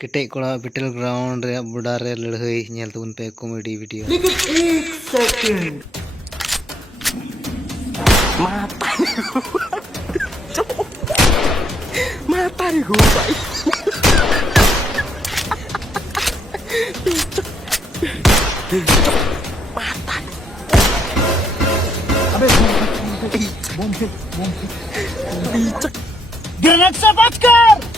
Ketek kola battle ground re border re ladhai nyel tabun pe comedy video. लेकिन एक second mata mata nih gue pak mata अबे बम grenade से बच कर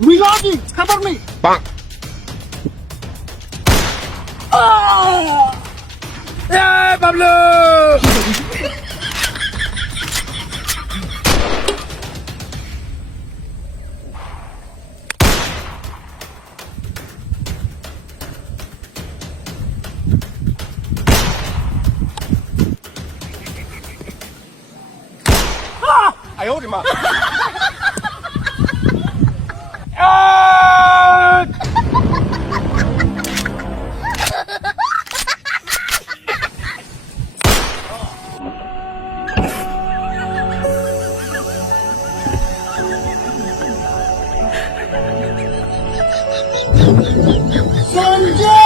Reloading! Cover me! Bang! Ah! Yeah, Pablo! Ah! 哎呦我的妈！ Ah! Sanjay!